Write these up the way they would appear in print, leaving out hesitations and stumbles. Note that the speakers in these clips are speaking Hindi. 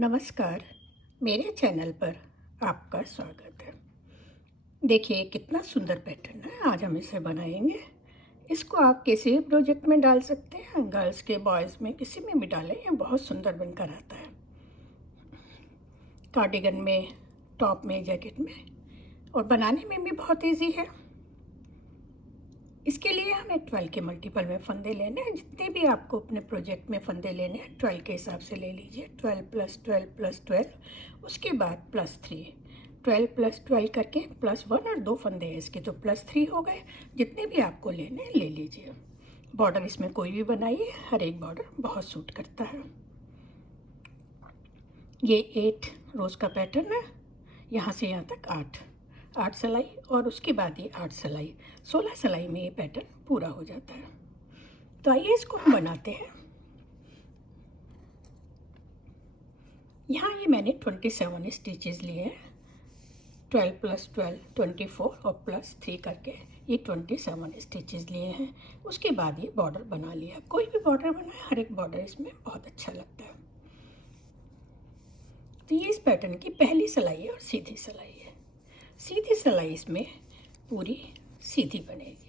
नमस्कार। मेरे चैनल पर आपका स्वागत है। देखिए कितना सुंदर पैटर्न है। आज हम इसे बनाएंगे। इसको आप किसी भी प्रोजेक्ट में डाल सकते हैं, गर्ल्स के बॉयज़ में किसी में भी डालें। ये बहुत सुंदर बनकर आता है, कार्डिगन में, टॉप में, जैकेट में, और बनाने में भी बहुत इजी है। इसके लिए हमें 12 के मल्टीपल में फंदे लेने हैं। जितने भी आपको अपने प्रोजेक्ट में फंदे लेने हैं 12 के हिसाब से ले लीजिए। 12 प्लस 12 प्लस 12, उसके बाद प्लस 3, 12 प्लस 12 करके प्लस 1 और 2 फंदे हैं इसके, तो प्लस 3 हो गए। जितने भी आपको लेने हैं ले लीजिए। बॉर्डर इसमें कोई भी बनाइए, हर एक बॉर्डर बहुत सूट करता है। ये 8 रोज़ का पैटर्न है। यहाँ से यहाँ तक 8 सिलाई, और उसके बाद ये 8 सिलाई, 16 सिलाई में ये पैटर्न पूरा हो जाता है। तो आइए इसको हम बनाते हैं। यहाँ ये मैंने 27 स्टिचेस लिए हैं। 12 प्लस 12 24 और प्लस 3 करके ये 27 स्टिचेस लिए हैं। उसके बाद ये बॉर्डर बना लिया। कोई भी बॉर्डर बनाए, हर एक बॉर्डर इसमें बहुत अच्छा लगता है। तो ये इस पैटर्न की पहली सिलाई है और सीधी सिलाई है। सीधी सिलाई इसमें पूरी सीधी बनेगी।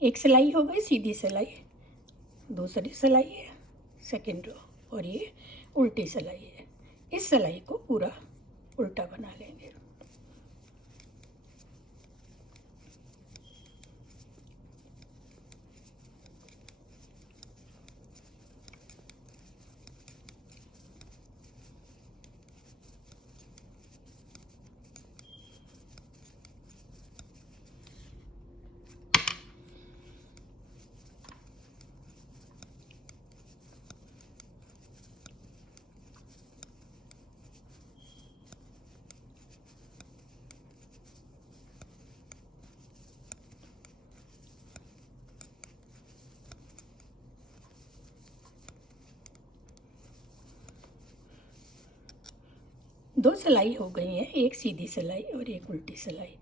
एक सिलाई हो गई सीधी सिलाई, दूसरी सिलाई है सेकेंड रो, और ये उल्टी सिलाई है। इस सिलाई को पूरा उल्टा बना लेंगे। दो सिलाई हो गई है, एक सीधी सिलाई और एक उल्टी सिलाई।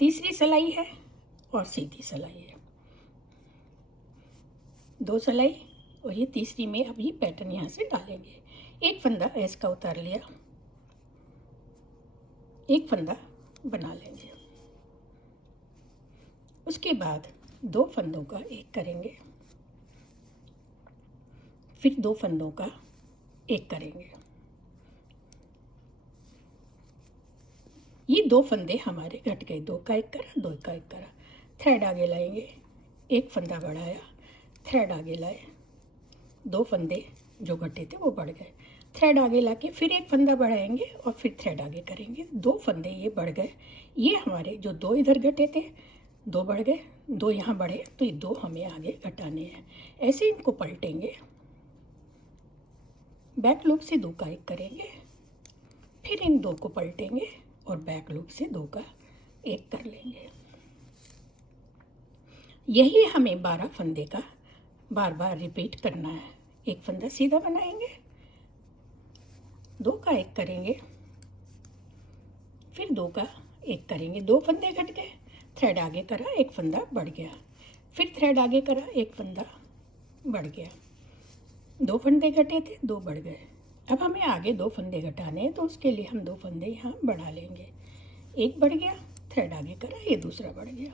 तीसरी सिलाई है और सीधी सिलाई है। दो सिलाई और ये तीसरी में अब ये पैटर्न यहाँ से डालेंगे। एक फंदा इसका उतार लिया, एक फंदा बना लेंगे। उसके बाद दो फंदों का एक करेंगे, फिर दो फंदों का एक करेंगे। ये दो फंदे हमारे घट गए, दो का एक करा, दो का एक करा। थ्रेड आगे लाएंगे, एक फंदा बढ़ाया, थ्रेड आगे लाए, दो फंदे जो घटे थे वो बढ़ गए। थ्रेड आगे लाके फिर एक फंदा बढ़ाएंगे और फिर थ्रेड आगे करेंगे। दो फंदे ये बढ़ गए। ये हमारे जो दो इधर घटे थे, दो बढ़ गए, दो यहाँ बढ़े, तो ये दो हमें आगे घटाने हैं। ऐसे इनको पलटेंगे, बैक लूप से दो का एक करेंगे, फिर इन दो को पलटेंगे और बैक लूप से दो का एक कर लेंगे। यही हमें 12 फंदे का बार बार रिपीट करना है। एक फंदा सीधा बनाएंगे, दो का एक करेंगे, फिर दो का एक करेंगे। दो फंदे घट गए, थ्रेड आगे करा, एक फंदा बढ़ गया, फिर थ्रेड आगे करा, एक फंदा बढ़ गया। दो फंदे घटे थे, दो बढ़ गए। अब हमें आगे दो फंदे घटाने हैं, तो उसके लिए हम दो फंदे यहाँ बढ़ा लेंगे। एक बढ़ गया, थ्रेड आगे करा, ये दूसरा बढ़ गया।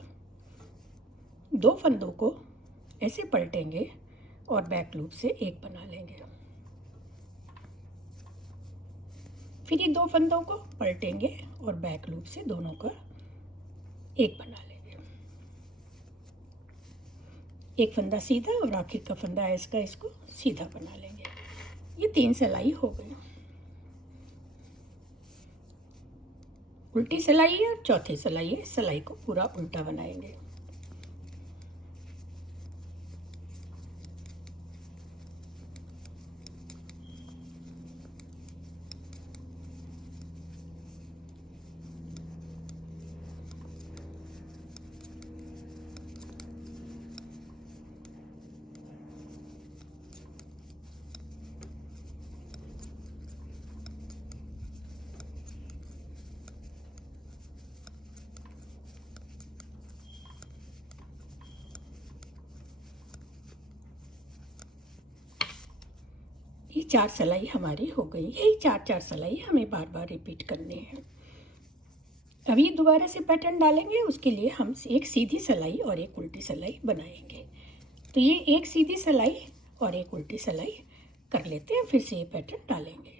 दो फंदों को ऐसे पलटेंगे और बैक लूप से एक बना लेंगे। फिर ये दो फंदों को पलटेंगे और बैक लूप से दोनों का एक बना लेंगे। एक फंदा सीधा और आखिर का फंदा है इसका, इसको सीधा बना लेंगे। ये 3 सिलाई हो गई। उल्टी सिलाई है और चौथी सिलाई है। सिलाई को पूरा उल्टा बनाएंगे। 4 सिलाई हमारी हो गई। यही 4 सिलाई हमें बार बार रिपीट करनी है। अभी दोबारा से पैटर्न डालेंगे, उसके लिए हम एक सीधी सिलाई और एक उल्टी सिलाई बनाएंगे। तो ये एक सीधी सिलाई और एक उल्टी सिलाई कर लेते हैं, फिर से ये पैटर्न डालेंगे।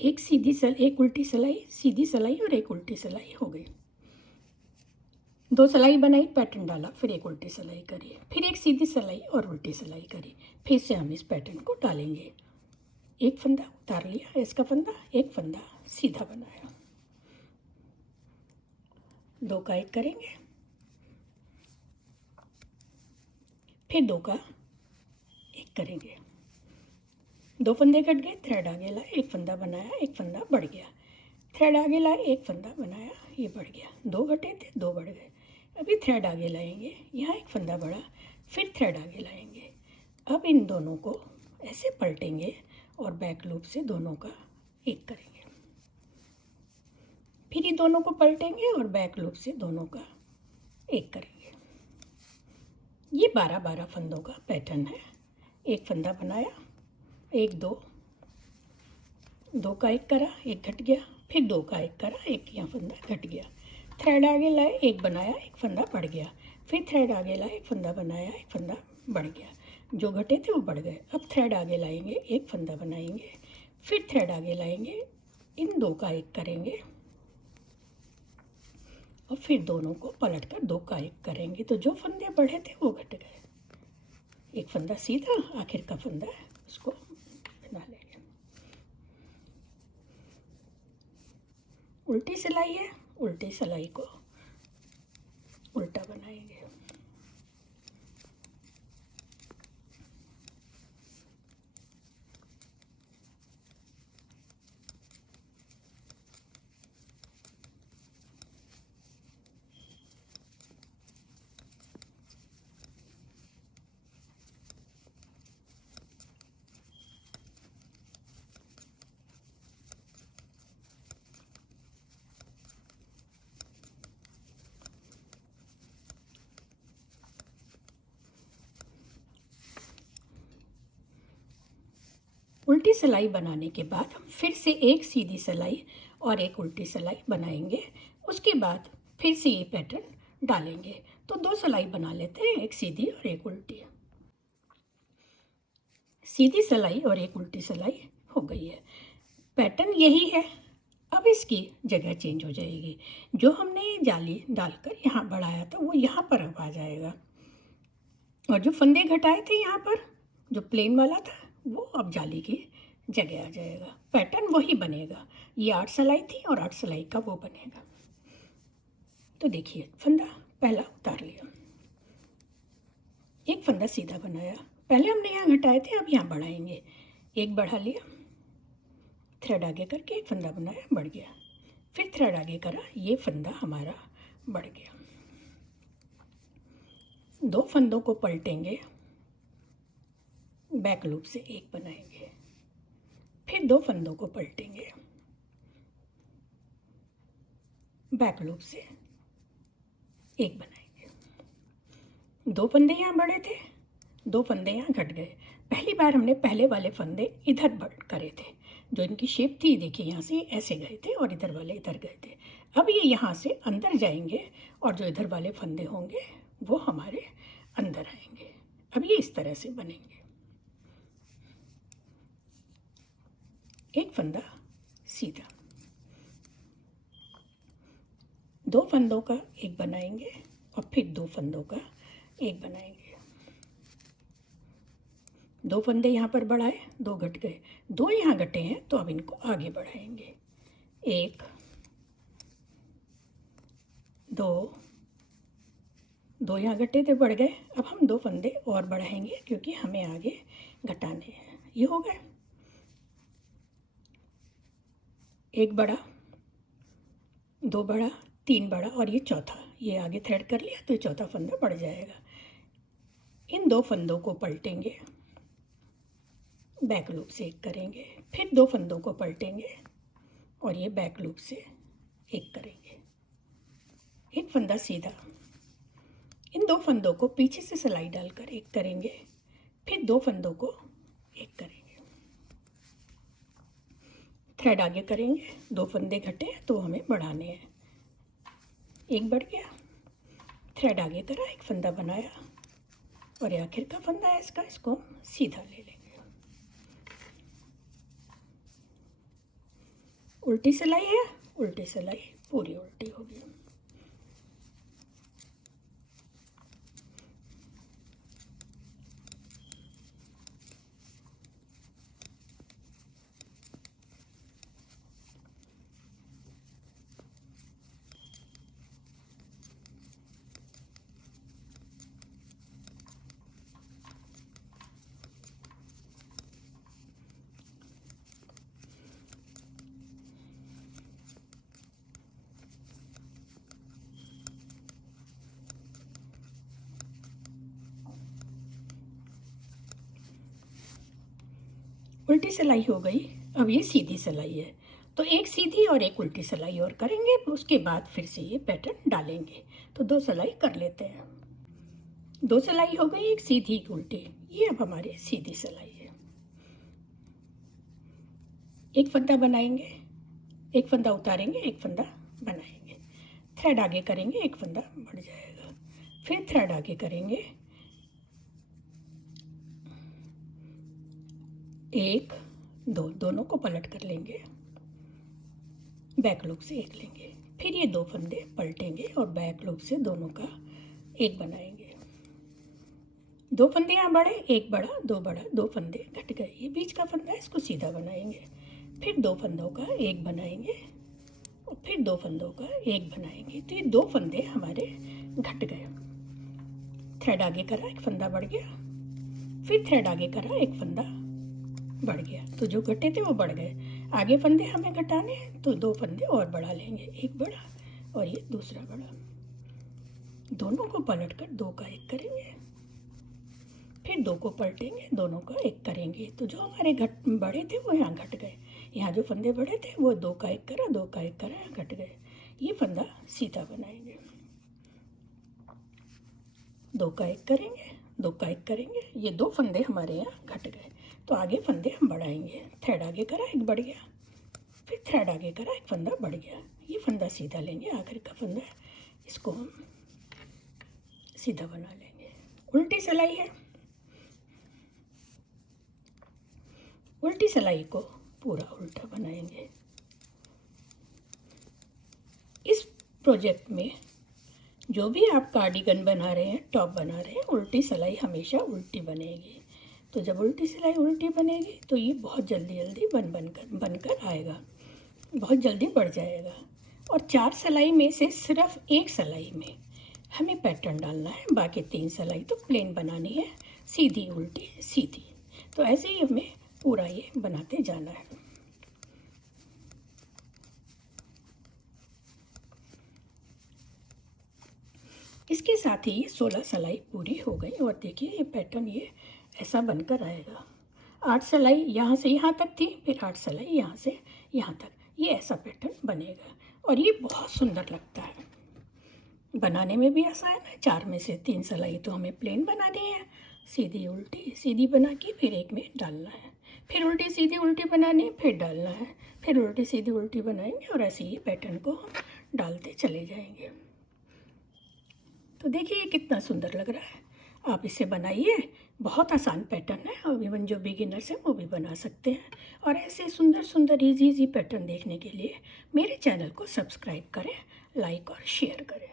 एक उल्टी सिलाई, सीधी सिलाई और एक उल्टी सिलाई हो गई। 2 सिलाई बनाई, पैटर्न डाला, फिर एक उल्टी सिलाई करी, फिर एक सीधी सिलाई और उल्टी सिलाई करी। फिर से हम इस पैटर्न को डालेंगे। एक फंदा उतार लिया, इसका फंदा, एक फंदा सीधा बनाया, 2 का एक करेंगे, फिर 2 का एक करेंगे। 2 फंदे कट गए, थ्रेड आगे लाए, एक फंदा बनाया, एक फंदा बढ़ गया, थ्रेड आगे लाए, एक फंदा बनाया, ये बढ़ गया। 2 घटे थे, 2 बढ़ गए। अभी थ्रेड आगे लाएंगे, यहाँ एक फंदा बढ़ा, फिर थ्रेड आगे लाएंगे। अब इन दोनों को ऐसे पलटेंगे और बैक लूप से दोनों का एक करेंगे, फिर ये दोनों को पलटेंगे और बैक लूप से दोनों का एक करेंगे। ये 12-12 फंदों का पैटर्न है। एक फंदा बनाया, 1 2 का एक करा, एक घट गया, फिर 2 का एक करा, एक यहाँ फंदा घट गया, थ्रेड आगे लाए, एक बनाया, एक फंदा बढ़ गया, फिर थ्रेड आगे लाए, एक फंदा बनाया, एक फंदा बढ़ गया, जो घटे थे वो बढ़ गए। अब थ्रेड आगे लाएंगे, एक फंदा बनाएंगे, फिर थ्रेड आगे लाएंगे, इन 2 का एक करेंगे और फिर दोनों को पलट कर 2 का एक करेंगे। तो जो फंदे बढ़े थे वो घट गए। एक फंदा सीधा, आखिर का फंदा है, उसको बना लेंगे। उल्टी सिलाई है, उल्टी सिलाई को उल्टा बनाएंगे। उल्टी सिलाई बनाने के बाद हम फिर से एक सीधी सिलाई और एक उल्टी सिलाई बनाएंगे। उसके बाद फिर से ये पैटर्न डालेंगे। तो 2 सिलाई बना लेते हैं, एक सीधी और एक उल्टी। सीधी सिलाई और एक उल्टी सिलाई हो गई है। पैटर्न यही है। अब इसकी जगह चेंज हो जाएगी। जो हमने जाली डालकर यहाँ बढ़ाया था वो यहाँ पर अब आ जाएगा, और जो फंदे घटाए थे यहाँ पर, जो प्लेन वाला था, वो अब जाली की जगह आ जाएगा। पैटर्न वही बनेगा। ये 8 सिलाई थी और 8 सिलाई का वो बनेगा। तो देखिए, फंदा पहला उतार लिया, एक फंदा सीधा बनाया, पहले हमने यहाँ घटाए थे, अब यहाँ बढ़ाएंगे, एक बढ़ा लिया, थ्रेड आगे करके एक फंदा बनाया, बढ़ गया, फिर थ्रेड आगे करा, ये फंदा हमारा बढ़ गया। 2 फंदों को पलटेंगे, बैक लूप से एक बनाएंगे, फिर 2 फंदों को पलटेंगे, बैक लूप से एक बनाएंगे। 2 फंदे यहाँ बढ़े थे, 2 फंदे यहाँ घट गए। पहली बार हमने पहले वाले फंदे इधर बढ़ करे थे, जो इनकी शेप थी, देखिए यहाँ से ऐसे गए थे और इधर वाले इधर गए थे। अब ये यहाँ से अंदर जाएंगे और जो इधर वाले फंदे होंगे वो हमारे अंदर आएंगे। अब ये इस तरह से बनेंगे। एक फंदा सीधा, 2 फंदों का एक बनाएंगे और फिर 2 फंदों का एक बनाएंगे। 2 फंदे यहाँ पर बढ़ाए, 2 घट गए, 2 यहाँ घटे हैं, तो अब इनको आगे बढ़ाएंगे। 1 2 यहाँ घटे थे, बढ़ गए। अब हम 2 फंदे और बढ़ाएंगे क्योंकि हमें आगे घटाने हैं। ये हो गए, 1 बढ़ा, 2 बढ़ा, 3 बढ़ा और ये चौथा, ये आगे थ्रेड कर लिया तो ये चौथा फंदा बढ़ जाएगा। इन 2 फंदों को पलटेंगे, बैक लूप से एक करेंगे, फिर 2 फंदों को पलटेंगे और ये बैक लूप से एक करेंगे। एक फंदा सीधा, इन 2 फंदों को पीछे से सिलाई डालकर एक करेंगे, फिर 2 फंदों को एक करेंगे। थ्रेड आगे करेंगे, 2 फंदे घटे तो हमें बढ़ाने हैं। एक बढ़ गया, थ्रेड आगे करा, एक फंदा बनाया और ये आखिर का फंदा है इसका, इसको हम सीधा ले लेंगे। उल्टी सिलाई है, उल्टी सिलाई पूरी उल्टी होगी। उल्टी सिलाई हो गई, अब ये सीधी सिलाई है, तो एक सीधी और एक उल्टी सिलाई और करेंगे, उसके बाद फिर से ये पैटर्न डालेंगे। तो 2 सिलाई कर लेते हैं। 2 सिलाई हो गई, एक सीधी एक उल्टी, ये अब हमारी सीधी सिलाई है। एक फंदा बनाएंगे, एक फंदा उतारेंगे, एक फंदा बनाएंगे, थ्रेड आगे करेंगे, एक फंदा बढ़ जाएगा, फिर थ्रेड आगे करेंगे, 1 2 दोनों को पलट कर लेंगे, बैक लूप से एक लेंगे, फिर ये 2 फंदे पलटेंगे और बैक लूप से दोनों का एक बनाएंगे। 2 फंदे यहाँ बढ़े, एक बढ़ा, 2 बढ़ा, 2 फंदे घट गए, ये बीच का फंदा है, इसको सीधा बनाएंगे, फिर 2 फंदों का एक बनाएंगे और फिर 2 फंदों का एक बनाएंगे। तो ये 2 फंदे हमारे घट गए। थ्रेड आगे करा, एक फंदा बढ़ गया, फिर थ्रेड आगे करा, एक फंदा बढ़ गया, तो जो घटे थे वो बढ़ गए। आगे फंदे हमें घटाने हैं तो 2 फंदे और बढ़ा लेंगे, एक बढ़ा और ये दूसरा बढ़ा, दोनों को पलट कर 2 का एक करेंगे, फिर 2 को पलटेंगे, दोनों का एक करेंगे। तो जो हमारे बढ़े थे वो यहाँ घट गए, यहाँ जो फंदे बढ़े थे वो 2 का एक करा, 2 का एक करा, यहाँ घट गए। ये फंदा सीधा बनाएंगे, 2 का एक करेंगे, 2 का एक करेंगे, ये 2 फंदे हमारे यहाँ घट गए, तो आगे फंदे हम बढ़ाएंगे। थ्रेड आगे करा, एक बढ़ गया, फिर थ्रेड आगे करा, एक फंदा बढ़ गया, ये फंदा सीधा लेंगे, आखिर का फंदा है, इसको हम सीधा बना लेंगे। उल्टी सिलाई है, उल्टी सिलाई को पूरा उल्टा बनाएंगे। इस प्रोजेक्ट में जो भी आप कार्डिगन बना रहे हैं, टॉप बना रहे हैं, उल्टी सिलाई हमेशा उल्टी बनेगी। तो जब उल्टी सिलाई उल्टी बनेगी तो ये बहुत जल्दी बनकर आएगा, बहुत जल्दी बढ़ जाएगा। और 4 सिलाई में से सिर्फ 1 सिलाई में हमें पैटर्न डालना है, बाकी 3 सिलाई तो प्लेन बनानी है, सीधी उल्टी सीधी। तो ऐसे ही हमें पूरा ये बनाते जाना है। इसके साथ ही ये 16 सिलाई पूरी हो गई और देखिए ये पैटर्न ये ऐसा बनकर आएगा। 8 सिलाई यहाँ से यहाँ तक थी, फिर 8 सिलाई यहाँ से यहाँ तक, ये ऐसा पैटर्न बनेगा और ये बहुत सुंदर लगता है। बनाने में भी आसान है। 4 में से 3 सिलाई तो हमें प्लेन बनानी है, सीधी उल्टी सीधी बना के फिर एक में डालना है, फिर उल्टी सीधी उल्टी बनानी है, फिर डालना है, फिर उल्टी सीधी उल्टी बनाएंगे और ऐसे ही पैटर्न को हम डालते चले जाएंगे। तो देखिए ये कितना सुंदर लग रहा है। आप इसे बनाइए, बहुत आसान पैटर्न है और इवन जो बिगिनर्स हैं वो भी बना सकते हैं। और ऐसे सुंदर सुंदर इजी पैटर्न देखने के लिए मेरे चैनल को सब्सक्राइब करें, लाइक और शेयर करें।